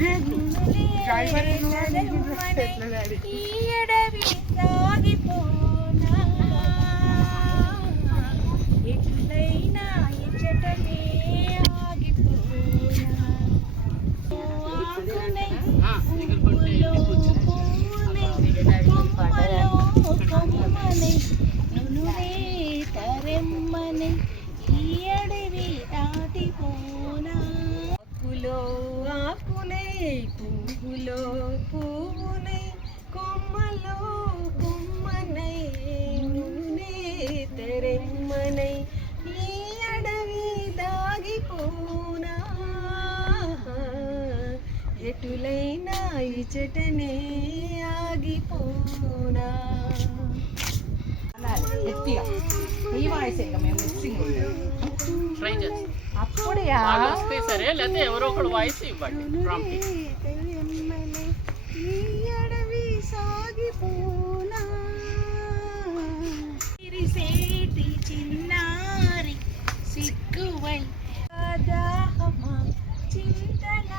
ఈ అడవి సాగిపోనా ఎట్లయినా ఎచ్చటనే ఆగిపోనా ఆకునై పువ్వులో పువ్వునై కొమ్మలో కొమ్మనై నునునే తరెమ్మనై ఈ అడవి దాటిపోనా ఆకులో ఆకునై పువ్వులో పువ్వునై కొమ్మలో కొమ్మనై నునునే తెరెమ్మనై ఈ అడవి దాగిపోనా ఎటులైనా ఇచటనే ఆగిపోనా. గట్టిగా ఈ వాయిస్ మేము మిక్సింగ్ ట్రై చేస్తాం. అప్పుడే వస్తే సరే, లేకపోతే ఎవరో ఒకడు వాయిస్ ఇవ్వండి. ఈ అడవి సాగిపోనా ఇరిసేటి చిన్నారి సిగ్గువై దాహమా చింతల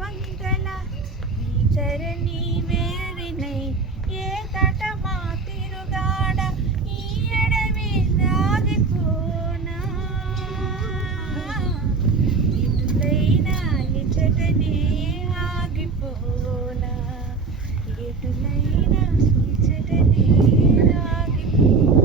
వందల ఈ తరణి వేరినై ఏ తటమా తిరుగాడ ఈ అడవి సాగిపోనా ఎటులైనా ఎచ్చటనే ఆగిపోనా ఎటులైనా ఎచ్చటనే ఆగిపోనా.